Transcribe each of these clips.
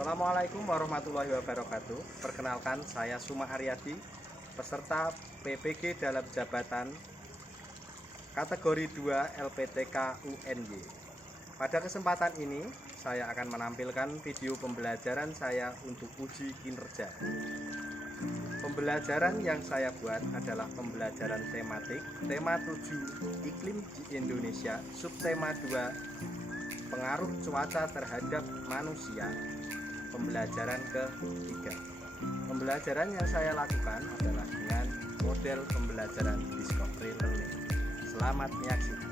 Assalamualaikum warahmatullahi wabarakatuh. Perkenalkan, saya Suma Aryadi, peserta PPG dalam jabatan kategori 2 LPTK UNY. Pada kesempatan ini, saya akan menampilkan video pembelajaran saya untuk uji kinerja. Pembelajaran yang saya buat adalah pembelajaran tematik, tema 7 iklim di Indonesia, subtema 2 pengaruh cuaca terhadap manusia. Pembelajaran ketiga. Pembelajaran yang saya lakukan adalah dengan model pembelajaran discovery learning. Selamat menyaksikan.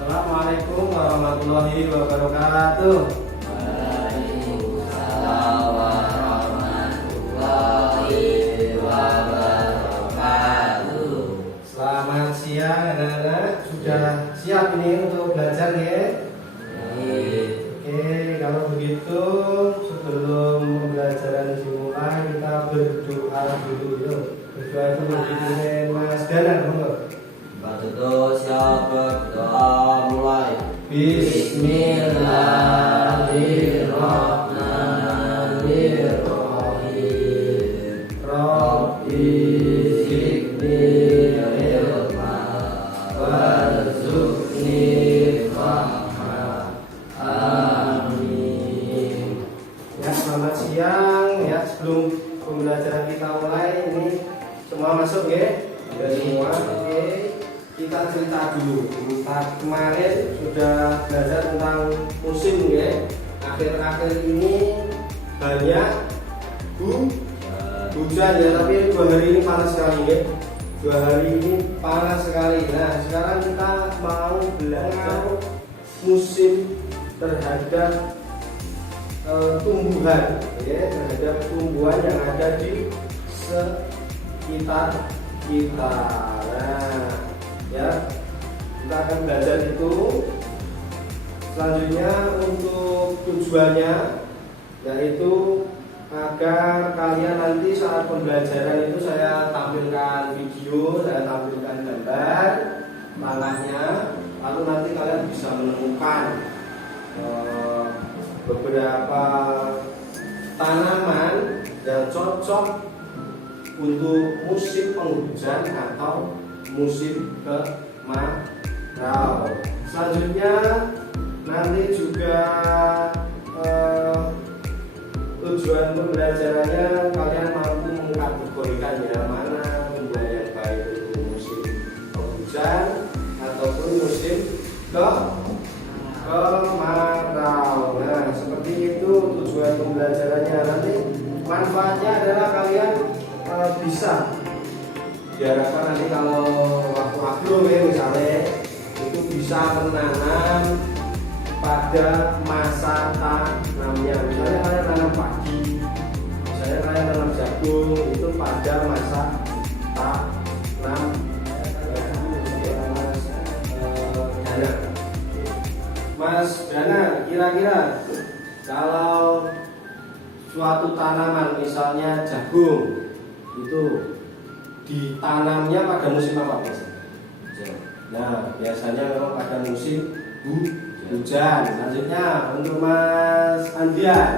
Assalamualaikum warahmatullahi wabarakatuh. Waalaikumsalam warahmatullahi wabarakatuh. Selamat siang anak-anak. Sudah siap ini untuk belajar ya? Oke, kalau begitu sebelum pembelajaran dimulai kita berdoa dulu yuk. Berdoa itu dipimpin Mas Dana, monggo. Batutu siapa berdoa mulai. Bismillahirrahmanirrahim. Rabbi zidni ilma warzuqni fahma. Amin. Ya, selamat siang ya. Sebelum pembelajaran kita mulai, ini semua masuk ya? Sudah semua. Oke. Kita cerita dulu. Kita kemarin sudah belajar tentang musim ya. Akhir-akhir ini banyak hujan ya, tapi 2 hari ini panas sekali ya. 2 hari ini panas sekali. Nah, sekarang kita mau belajar musim terhadap tumbuhan ya, terhadap tumbuhan yang ada di sekitar kita. Nah, ya, kita akan belajar itu. Selanjutnya untuk tujuannya yaitu agar kalian nanti saat pembelajaran itu saya tampilkan video, saya tampilkan gambar tanahnya, lalu nanti kalian bisa menemukan beberapa tanaman yang cocok untuk musim penghujan atau musim kemarau. Selanjutnya nanti juga tujuan pembelajarannya kalian mampu mengkategorikan ya, mana tumbuhan yang baik untuk musim penghujan ataupun musim kemarau. Nah, seperti itu tujuan pembelajarannya. Nanti manfaatnya adalah kalian bisa diharapkan nanti kalau waktu agro ya misalnya itu bisa menanam pada masa tanamnya. Misalnya kalian tanam padi, misalnya kalian tanam jagung itu pada masa tanam. Mas Dana, kira-kira kalau suatu tanaman misalnya jagung itu ditanamnya pada musim apa Mas? Nah, biasanya memang pada musim hujan. Selanjutnya untuk Mas Andian,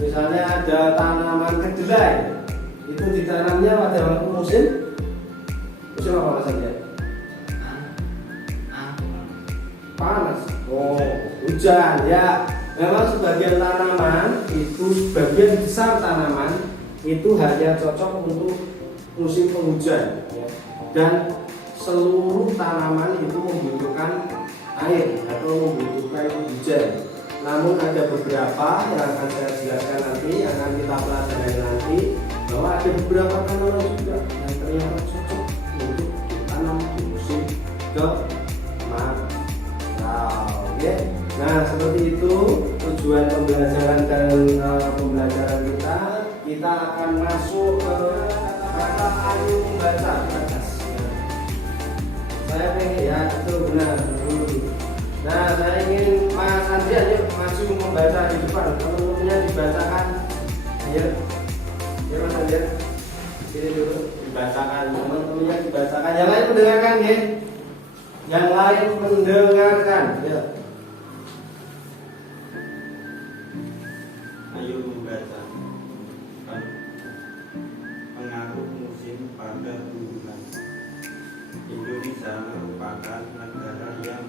misalnya ada tanaman kedelai, itu ditanamnya pada waktu musim apa Mas Andian? Panas. Oh, hujan ya. Memang sebagian tanaman itu, sebagian besar tanaman itu hanya cocok untuk musim penghujan ya. Dan seluruh tanaman itu membutuhkan air atau membutuhkan hujan. Namun ada beberapa yang akan saya jelaskan nanti, yang akan kita pelajari nanti, bahwa ada beberapa tanaman juga yang ternyata cocok untuk ditanam di musim kemarau. Nah, seperti itu tujuan tujuan pembelajaran dan pembelajaran kita akan masuk ke kata ayu membaca. Saya pengen ya itu benar. Nah, saya ingin Mas Andri ayo maju membaca di depan. Teman-temannya dibacakan. Ayo, ya Mas Andri. Sini dulu dibacakan. Teman-temannya dibacakan. Yang lain mendengarkan ya. Yang lain mendengarkan. Ya. Ayo membaca. Pengaruh musim pada tumbuhan. Indonesia merupakan negara yang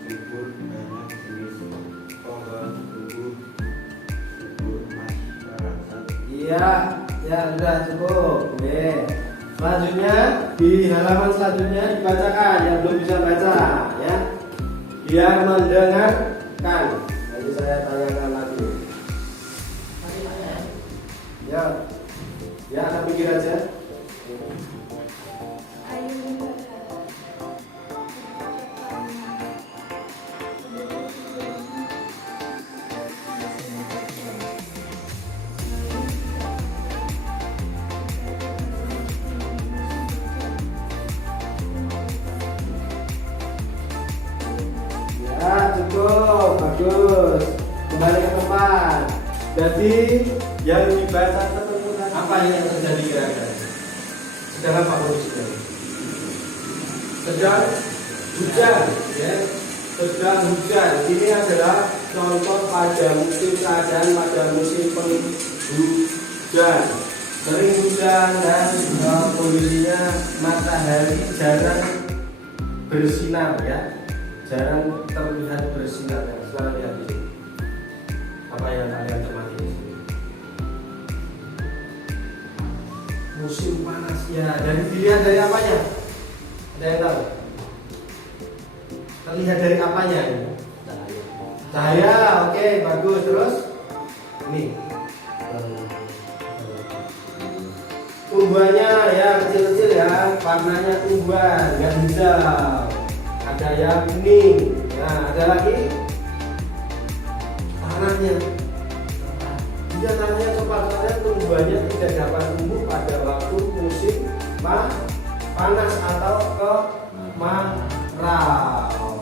subur banyak jenis pohon tumbuh subur masyarakat. Iya, ya sudah cukup. Oke. Selanjutnya di halaman selanjutnya dibacakan yang belum bisa baca ya. Biar mendengarkan. Nanti saya tanyakan lagi. Ya. Ya, Anda pikir aja. Ya, cukup. Bagus. Kembali ke depan. Jadi yang dibaca teman-teman apa yang terjadi kira-kira? Sedang apa kondisinya? Sedang hujan, ya. Sedang hujan. Ini adalah contoh pada musim keadaan pada musim penghujan. Sering hujan dan kondisinya matahari jarang bersinar, ya. Jarang terlihat bersinar. Ya. Sekarang lihat di sini. Apa yang kalian cermati di sini? Musim panas ya. Dari dilihat dari apanya? Ada yang tahu? Terlihat dari apanya ini? Cahaya. Oke, bagus. Terus ini tumbuhannya ya kecil-kecil ya. Warnanya tumbuhan nggak hijau. Ada yang kuning. Nah, ada lagi tanahnya. Dia tanahnya cepat soalnya tumbuhannya tidak dapat tumbuh pada waktu musim panas atau kemarau.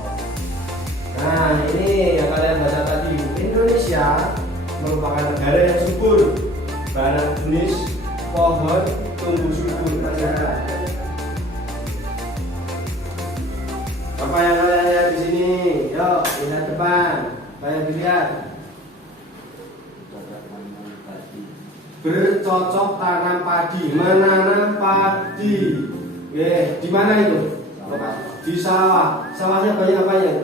Nah, ini yang kalian baca tadi. Indonesia merupakan negara yang subur. Banyak jenis pohon tumbuh subur. Apa yang kalian lihat di sini? Yuk, lihat depan. Apa yang dilihat? Bercocok tanam padi, menanam padi. Di mana itu? Di sawah. Sawahnya banyak apanya?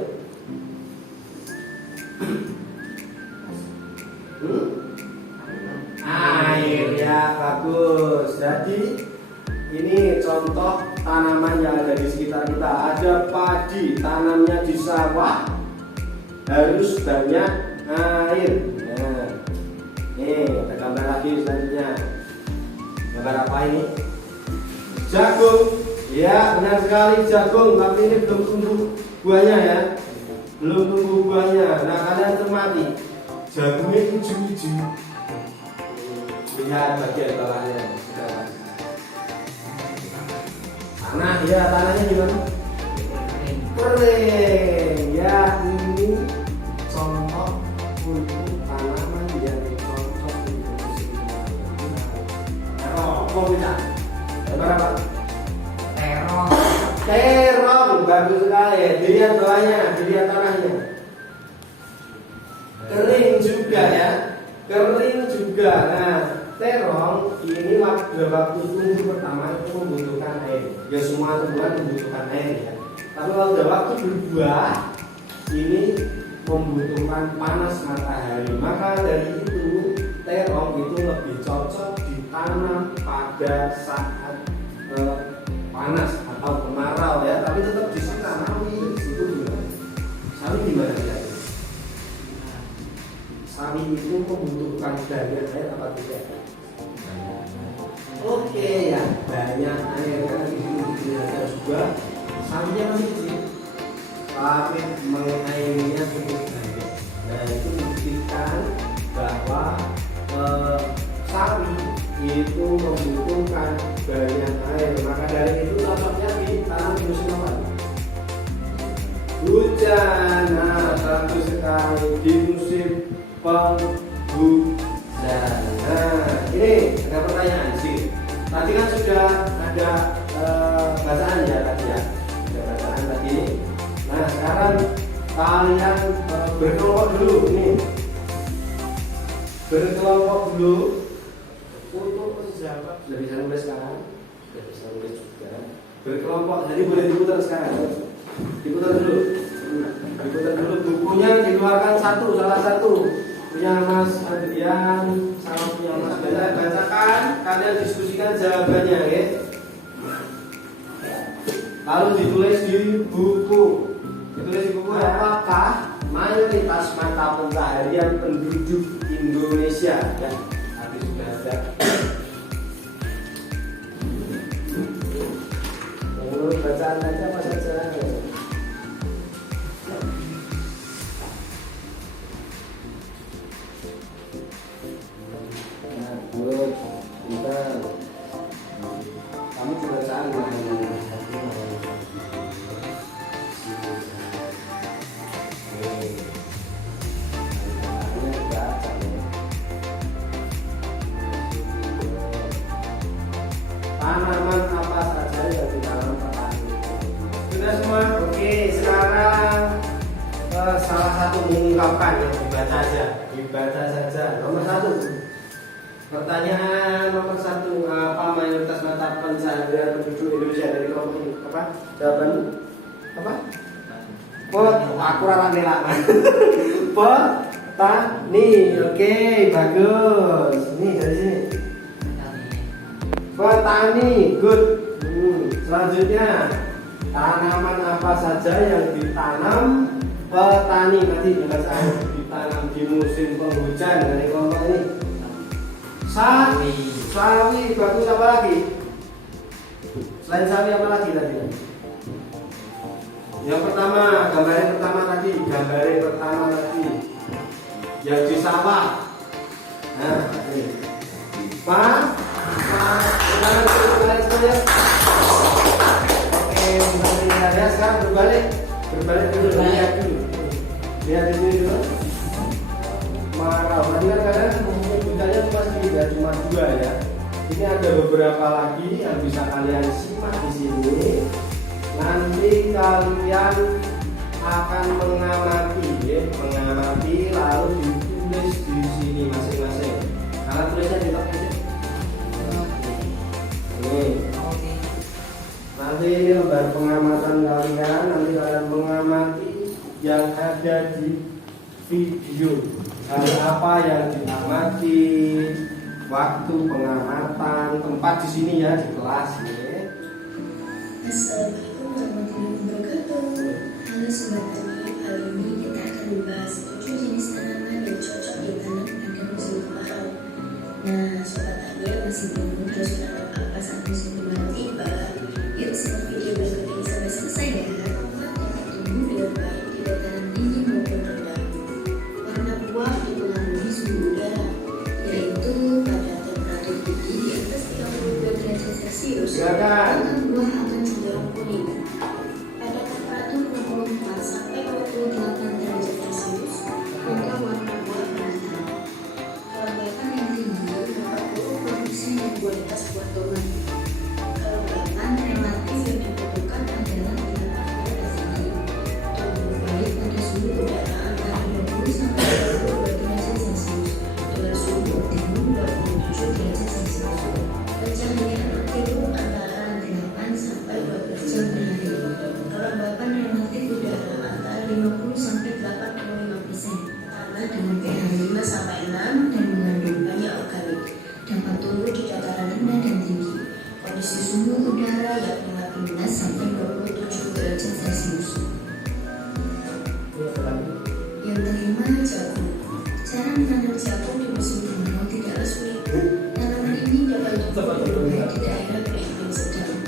Air ya, bagus. Jadi ini contoh tanaman yang ada di sekitar kita. Ada padi, tanamnya di sawah, harus banyak air. Nah, nih ada gambar lagi selanjutnya. Gambar apa ini? Jagung. Ya, benar sekali jagung. Tapi ini belum tumbuh buahnya ya. Belum tumbuh buahnya. Nah, kalian cermati. Jagungnya hijau-hijau. Lihat bagian bawahnya. Tanah ya, tanahnya gimana? Kering. Ya, ini contoh untuk tanaman yang cocok untuk musim kemarau. Terong kita. Berapa? Terong, bagus sekali. Dilihat bawahnya, dilihat tanahnya. Kering juga ya. Kering juga. Nah, terong ini waktu tumbuh pertama itu membutuhkan air. Ya semua tumbuhan membutuhkan air ya. Tapi kalau udah waktu berbuah ini membutuhkan panas matahari. Maka dari itu terong itu lebih cocok ditanam pada saat panas atau kemarau ya. Tapi tetap disiram itu gimana? Sawi gimana ya? Sawi itu membutuhkan banyak air apa tidak? Oke ya, banyak air karena di sini ada juga. Sawinya masih kecil, tapi mengairinya cukup banyak. Nah itu ketika itu membutuhkan banyak air. Maka dari itu cocoknya ditanam di musim apa? Hujan. Nah, bagus sekali di musim penghujan. Nah, ini ada pertanyaan sih. Tadi kan sudah ada bacaan ya tadi ya. Ada bacaan tadi. Nah, sekarang kalian berkelompok dulu nih. Berkelompok dulu untuk menjawab. Sudah bisa nulis sekarang? Sudah bisa nulis juga. Berkelompok, jadi boleh diputar sekarang. Diputar dulu. Diputar dulu bukunya, dikeluarkan salah satu. Punya Mas Adrian, sama punya Mas Bella. Bacakan, kalian diskusikan jawabannya, ya. Lalu ditulis di buku. Ditulis di buku. Apakah mayoritas mata pencaharian penduduk Indonesia? Ya, tadi sudah ada. Menurut bacaan tadi apa saja? Nah, good. Pintar. Kamu juga sama. Tanaman apa saja yang ditanam petani? Sudah semua? Oke, sekarang salah satu mengungkapkan yang dibaca saja. Dibaca saja. Nomor 1. Pertanyaan nomor 1, apa mayoritas mata pencaharian penduduk Indonesia dari kelompok ini? Apa? Jawaban apa? Aku rara nela. Petani. Oke, bagus. Ini dari sini. Petani, good. Selanjutnya, tanaman apa saja yang ditanam petani? Tadi ditanam di musim penghujan dari kelompok ini. Sawi, bagus. Apa lagi? Selain sawi apa lagi tadi? Yang pertama, gambar yang pertama tadi. Yang di sawah. Nah, ini. Oke, ya, sekarang berbalik dulu, lihat dulu. Lihat di sini dulu. Marah, tadi kan kadang mungkin bintangnya cuma 2 ya. Ini ada beberapa lagi yang bisa kalian simak di sini. Nanti kalian akan mengamati, ya, lalu ditulis di sini masing-masing. Karena tulisnya di top aja. Nanti ini lembar pengamatan kalian. Nanti kalian mengamati yang ada di video. Hal apa yang diamati, waktu pengamatan, tempat di sini ya, di kelas ya. Assalamualaikum warahmatullahi wabarakatuh. Halo sobat tani, kali ini kita akan membahas 7 jenis tanaman yang cocok ditanam pada musim kemarau. Nah, sobat tani yang masih belum tahu sudah apa saat musim kemarau tiba, yuk simak video berikut ini sampai selesai ya. Tanaman dapat tumbuh dengan baik di dataran tinggi maupun rendah. Warna buah dipengaruhi suhu udara, yaitu pada temperatur tinggi di atas 32 derajat Celcius. Silakan. Buah akan cenderung kuning. Pada temperatur 24 sampai 28 derajat Celcius, maka warna buah merata. Kelembapan yang tinggi dapat turun produksi dan kualitas buah tomat. Kelembapan relatif yang dibutuhkan adalah 8 tinggi. Tumbuh baik pada suhu udara antara 20 sampai 22 derajat Celcius dengan suhu optimum 27 derajat Celcius. Pencahayaan optimum antara 8 sampai 12 jam per hari. Kelembapan relatif udara antara 50 sampai 85%. Tanah dengan pH 5 sampai 6 dan mengandung banyak organik. Dapat tumbuh di dataran rendah dan tinggi. Kondisi suhu udara yakni 18 sampai 27 derajat Celcius. Yang kelima, jagung. Cara menanam jagung di musim kemarau tidaklah sulit. Tanaman ini dapat tumbuh dengan baik di daerah beriklim sedang.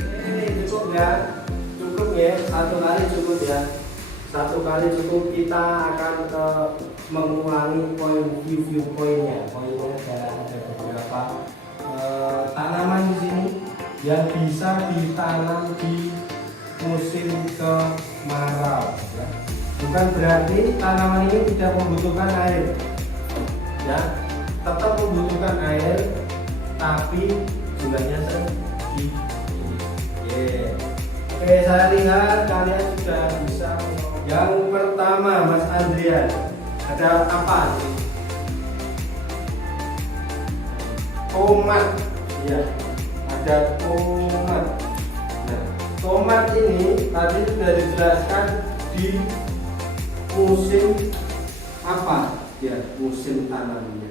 Cukup ya, satu kali cukup. Kita akan mengulangi poin poinnya. Poinnya ada beberapa tanaman di sini yang bisa ditanam di musim kemarau. Ya. Bukan berarti tanaman ini tidak membutuhkan air, ya, tetap membutuhkan air, tapi jumlahnya sedikit. Oke, saya lihat kalian sudah bisa. Yang pertama, Mas Andrian, ada apa? Tomat, ya, ada tomat. Nah, tomat ini tadi sudah dijelaskan di musim apa? Ya, musim tanamnya.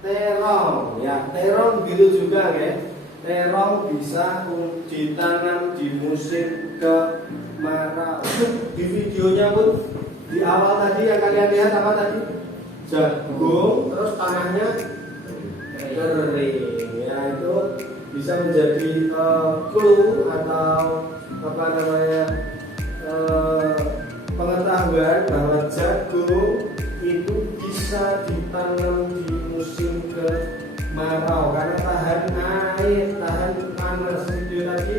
Terong, ya, terong begitu juga, ya. Terong bisa ditanam di musim kemarau. Di videonya pun di awal tadi yang kalian lihat apa tadi? Jagung, terus tanahnya kering. Ya, itu bisa menjadi clue atau apa namanya pengetahuan bahwa jagung itu bisa ditanam di musim kemarau karena tahan air, tahan panas. Video tadi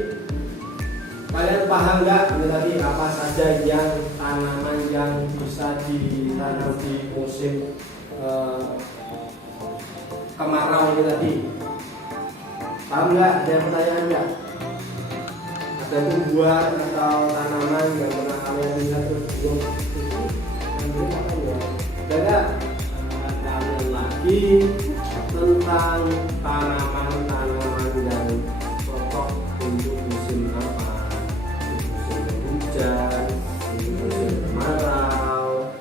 kalian paham nggak? Ini tadi apa saja yang tanaman yang bisa ditanam di musim kemarau ini tadi? Paham nggak? Ada yang pertanyaan nggak? Ada tumbuhan atau tanaman yang pernah kalian lihat terus belum? Ada kalian lagi tentang tanaman-tanaman yang cocok untuk musim apa? Musim hujan, musim kemarau,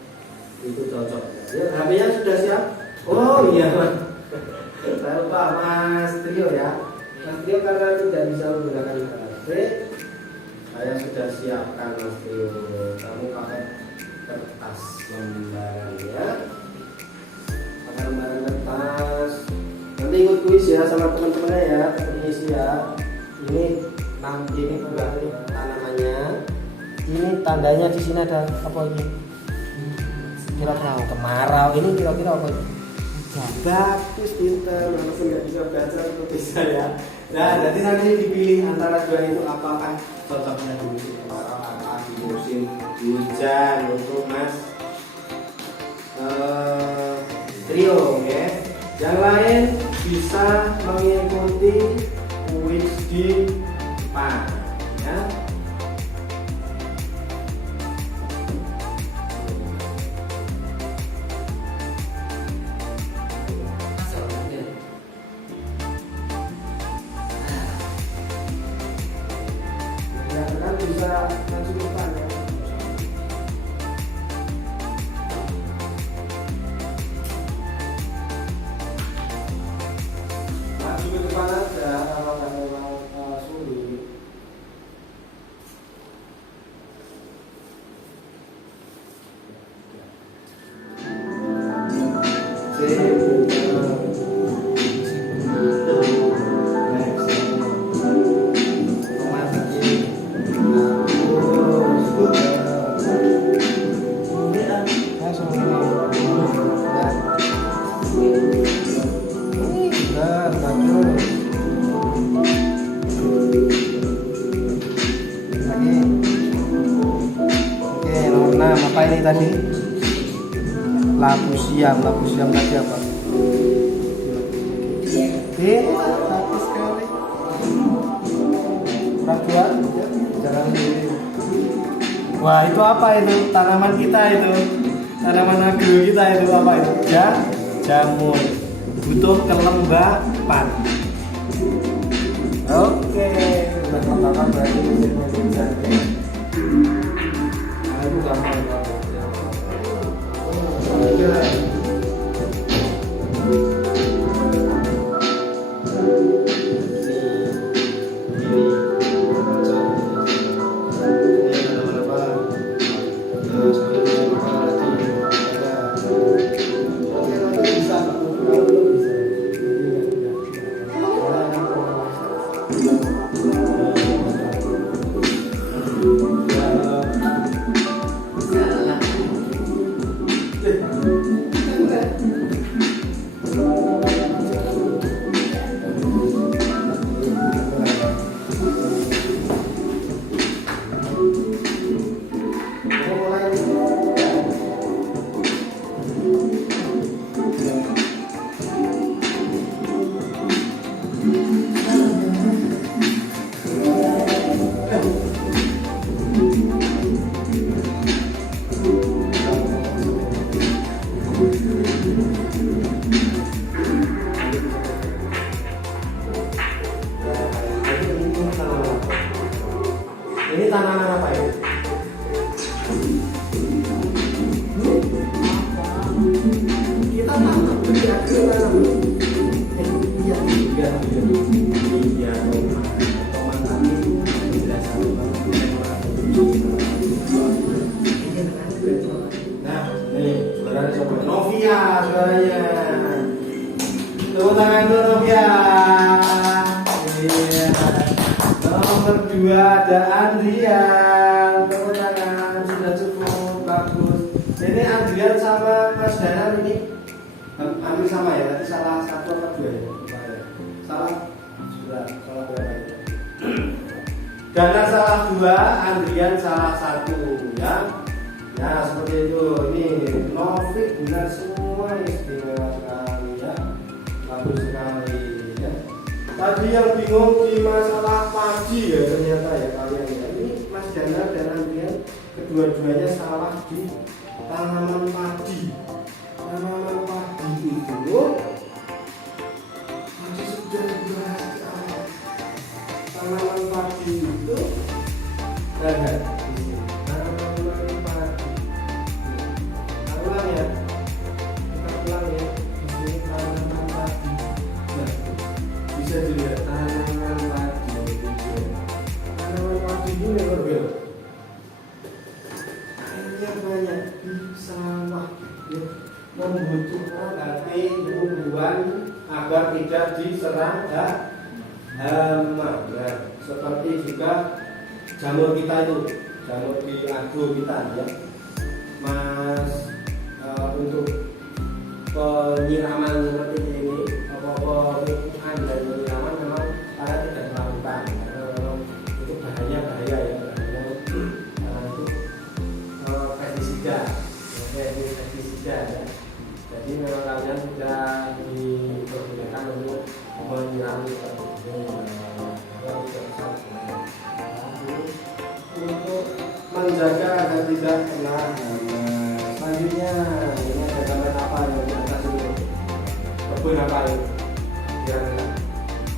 itu cocok. Ya, HP-nya sudah siap? Oh iya, Mas. Saya lupa Mas Trio ya. Mas Trio karena tidak bisa menggunakan HP, saya sudah siapkan Mas Trio. Kamu pakai kertas lembaran ya. Pakai lembaran kertas. Nanti ikut kuis ya sama teman-temannya ya. Isi ya. Ini bukan tanamannya. Ini tandanya di sini ada apa ini? Kira-kira kemarau. Ini kira-kira apa ini? Bagus, pinter, walaupun nggak bisa baca itu bisa ya. Nah, nanti dipilih antara dua itu apakah cocoknya di musim kemarau atau di musim hujan untuk Mas Trio, ya. Yang lain bisa mengikuti kuis di depan, ya. Bisa maju ke depan ya. Maju ke depan aja kalau kamu mau sulit. Apa ini tadi? Labu siam tadi apa? Satu sekali. Raguan, ya, jangan diri. Wah, itu apa itu? Tanaman kita itu. Tanaman agro kita itu apa itu? Ya, jamur. Butuh kelembapan. Oke, udah katakan berarti musim hujan. Itu gampang banget. Ini tanaman apa ini? Kita tanam, kita tanam. Iya, iya, iya. Tomat tapi tidak sama. Nah, nih suaranya coba Novia suaranya. Tepuk tangan dulu Novia. Iya. Nomor 2 ada Andrian. Tepuk tangan, sudah cukup bagus. Ini Andrian sama Mas Danan ini hampir sama ya, tadi salah 1 atau 2 ya? Salah, sudah salah berapa itu? Danan salah 2, Andrian salah 1 ya. Nah seperti itu, ini Novik benar semua, istimewa sekali ya, bagus sekali ya. Tadi yang bingung di masalah padi ya ternyata ya kalian ya. Ini Mas Dana dan Andrian kedua-duanya salah di tanaman padi. Tanaman padi itu masih sudah dibahas di awal. Tanaman padi itu tanaman padi. Ulang ya, kita ulang ya. Di sini tanaman padi. Nah, bisa dilihat tanaman padi. Tanaman padi ini berbeda. Airnya banyak di sawah. Ya. Membutuhkan hati tumbuhan agar tidak diserang hama. Nah, seperti juga jamur kita itu, jamur di agro kita ya, Mas. Untuk penyiraman seperti ini, pemupukan dan penyiraman memang para tidak melakukan karena memang itu bahaya ya, bahaya karena itu pestisida ya. Jadi memang kalian sudah dipergunakan untuk menyirami seperti ini. Untuk menjaga agar tidak kena hama. Selanjutnya ini ada gambar apa yang di atas itu? Kebun apa ini? Kira-kira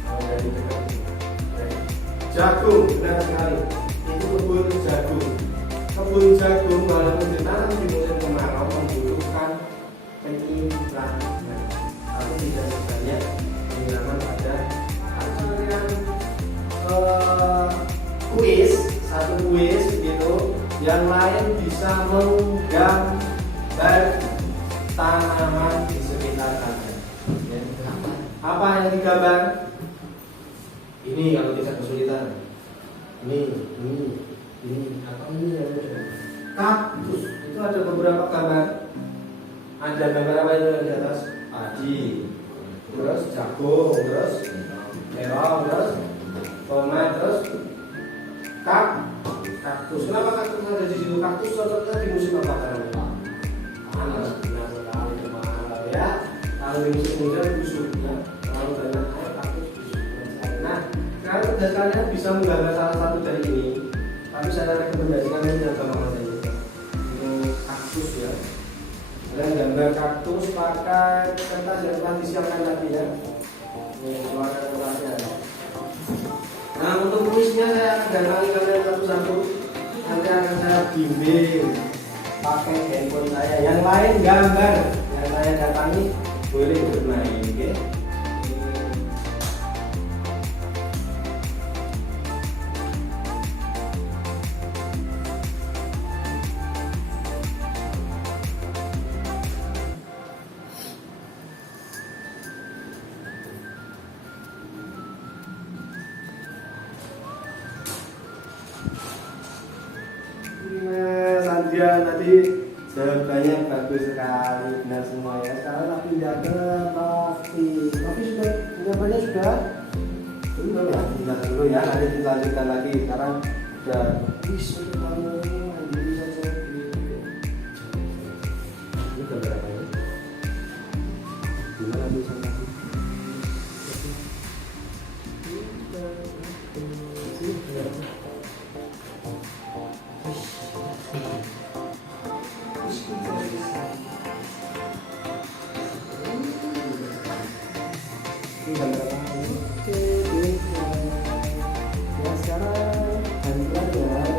dari dekat ini. Jagung, benar sekali. Itu kebun jagung. Kebun jagung walaupun ditanam di musim kemarau membutuhkan penyiraman, tapi tidak sebanyak penyiraman pada hasilnya. Kuis, satu kuis gitu. Yang lain bisa menggambar tanaman di sekitar kalian. Ya. Apa yang digambar? Ini kalau tidak kesulitan. Ini apa ini ya? Kaktus. Itu ada beberapa gambar. Ada gambar apa itu di atas? Padi, terus jagung, terus terong, terus tomat, terus kaktus. Kenapa kaktus ada di situ? Kaktus cocoknya di musim apa karena panas, benar sekali kemarau ya. Kalau di musim hujan busuk ya, terlalu banyak air kaktus busuk. Nah, sekarang tugas kalian bisa menggambar salah satu dari ini. Tapi saya rekomendasikan ini yang gampang saja. Ini kaktus ya. Kalian gambar kaktus pakai kertas yang telah disiapkan tadi ya. Ini keluarkan kertasnya. Nah untuk kuisnya saya akan datangi kalian satu-satu. Nanti akan saya bimbing pakai handphone saya. Yang lain gambar, yang saya datangi boleh bermain, oke? Sandian tadi jawabannya bagus sekali, benar semua ya. Sekarang kita pindah ke Novi. Novi sudah jawabannya sudah belum ya? Pindah dulu ya, nanti kita lanjutkan lagi. Sekarang sudah bisa kamu mandiri saja. Ini gambar apa ya? Gimana tulisannya? Ya sekarang gantian ya.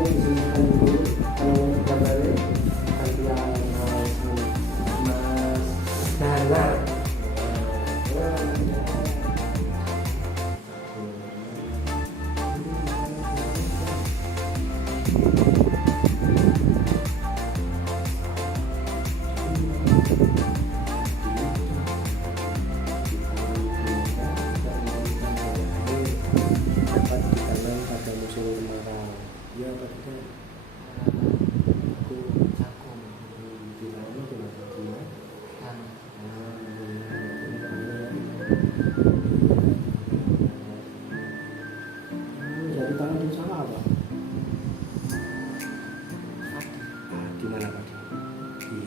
dapat ditanam pada musim kemarau. Ya, apa tidak? Jagung Di mana di mana dia? dan Jadi tanam di sana apa? Di mana Pak? Ini.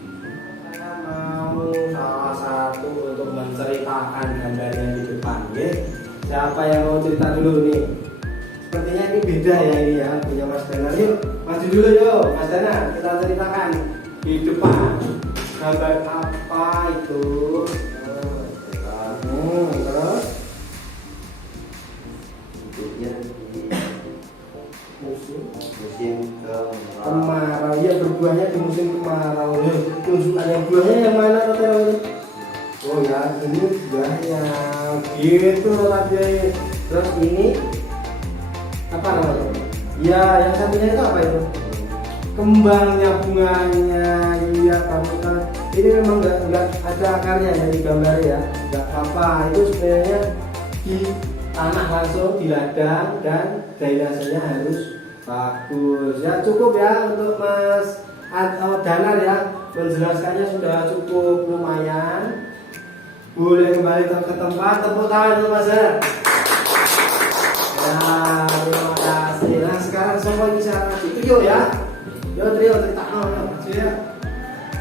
Saya mau salah satu untuk menceritakan gambarnya di depan, ya. Siapa yang mau cerita dulu nih? Sepertinya ini beda ya ini ya punya Mas Dana. Yuk maju dulu yuk Mas Dana, kita ceritakan di depan gambar apa itu? Terus hidupnya di musim musim kemarau. kemarau, ya berbuahnya di musim kemarau. Ya, tunjukkan yang buahnya yang mana Tete? Oh ya, ini buahnya gitu tadi. Terus ini apa namanya? Ya, yang satunya itu apa itu? Kembangnya, bunganya. Iya, kamu kan. Ini memang nggak ada akarnya ya di gambar ya. Nggak apa-apa. Itu sebenarnya di tanah langsung, di ladang, dan drainasenya harus bagus. Ya cukup ya untuk Mas Danar ya. Menjelaskannya sudah cukup lumayan. Boleh kembali ke tempat. Tepuk tangan dulu Mas ya. Ya, terima kasih. Nah sekarang semua bisa trio ya. Yo trio cerita ya.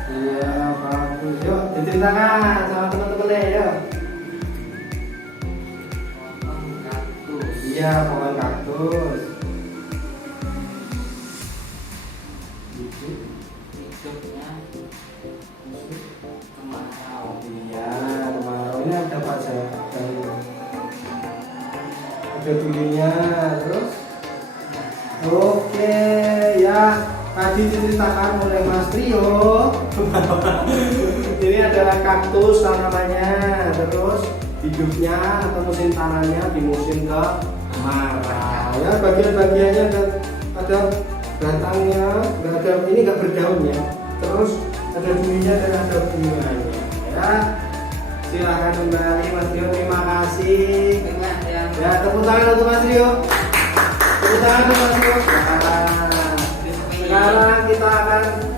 Iya bagus. Yuk diceritakan sama teman-temannya ya. Pohon kaktus. Iya pohon kaktus. Hidupnya kemarau. Iya kemarau ini ada apa saja? Ada dulunya terus. Oke ya. Tadi diceritakan oleh Mas Trio. Ini adalah kaktus tanamannya, terus hidupnya atau musim tanamnya di musim kemarau. Ya bagian-bagiannya ada batangnya, ini nggak berdaun ya. Terus ada durinya dan ada bunganya. Ya silakan kembali Mas Trio, terima kasih. Ya tepuk tangan untuk Mas Trio. Tepuk tangan untuk Mas Trio. Sekarang kita akan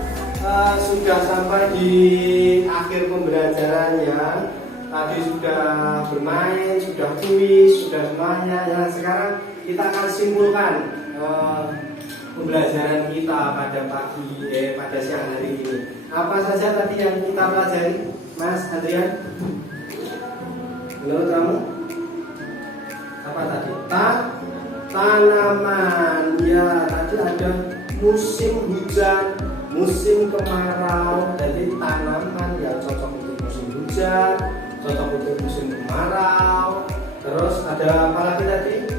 sudah sampai di akhir pembelajaran ya. Tadi sudah bermain, sudah kuis, sudah semuanya. Ya, sekarang kita akan simpulkan pembelajaran kita pada pada siang hari ini. Apa saja tadi yang kita pelajari, Mas Adrian? Menurut kamu? Apa tadi? Tanaman. Ya, tadi ada musim hujan, musim kemarau. Jadi tanaman yang cocok untuk musim hujan, cocok untuk musim kemarau. Terus ada apa lagi tadi?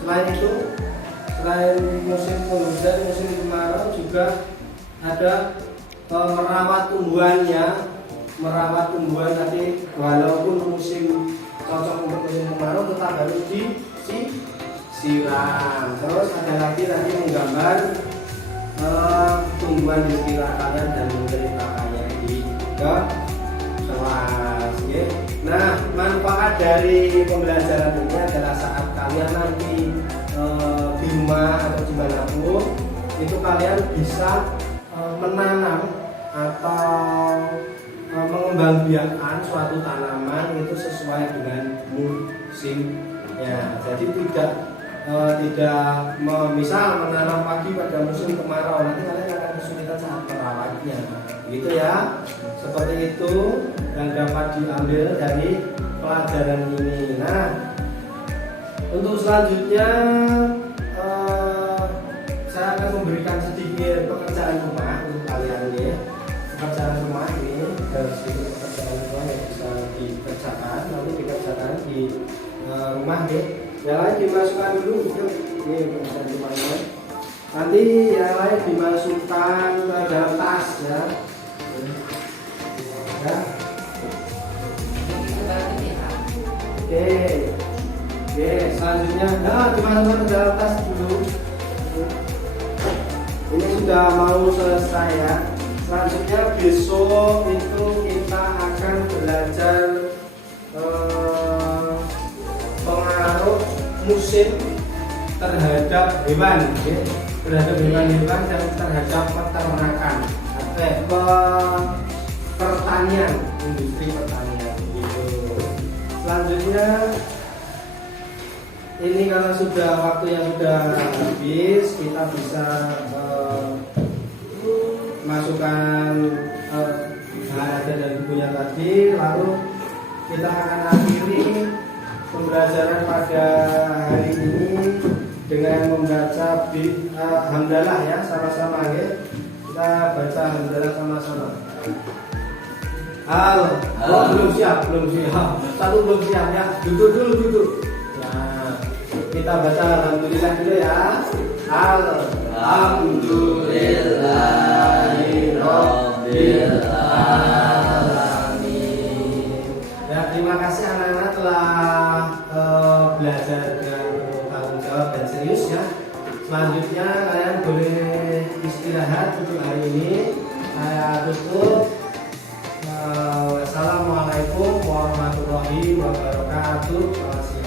Selain itu, selain musim penghujan, musim kemarau juga ada merawat tumbuhannya. Merawat tumbuhan tadi walaupun musim cocok untuk musim kemarau tetap harus disiram. Terus ada lagi tadi menggambar tumbuhan di sekitar kalian dan menceritakannya di kelas. Okay. Nah, manfaat dari pembelajaran ini adalah saat kalian nanti di rumah atau dimanapun itu kalian bisa menanam atau mengembangbiakkan suatu tanaman itu sesuai dengan musimnya. Jadi tidak misal menanam pagi pada musim kemarau, nanti kalian akan kesulitan saat merawatnya gitu ya. Seperti itu yang dapat diambil dari pelajaran ini. Nah untuk selanjutnya saya akan memberikan sedikit pekerjaan rumah untuk kalian ya. Pekerjaan rumah ini dari sedikit pekerjaan rumah yang bisa dikerjakan, nanti dikerjakan di rumah ya. Yang lain dimasukkan dulu, yuk. Ini pekerjaan rumahnya. Nanti yang lain dimasukkan ke dalam tas ya. Ya. Oke, selanjutnya dimasukkan ke dalam tas dulu. sudah mau selesai ya. Selanjutnya besok itu kita akan belajar pengaruh musim terhadap hewan, ya. Terhadap hewan-hewan dan terhadap peternakan, pertanian, industri pertanian gitu. Selanjutnya ini karena sudah waktu yang sudah habis, kita bisa masukkan ada dan bukunya tadi, lalu kita akan akhiri pembelajaran pada hari ini dengan membaca hamdalah ya, sama-sama ya. Kita baca hamdalah sama-sama. Oh, belum siap. Satu belum siap ya. Duduk dulu. Nah, kita baca alhamdulillah dulu ya. Alhamdulillahirabbil alamin. Ya, terima kasih anak-anak telah belajar dengan tanggung jawab dan serius ya. Selanjutnya kalian boleh istirahat untuk hari ini. Saya tutup. Wassalamualaikum warahmatullahi wabarakatuh. Selamat siang.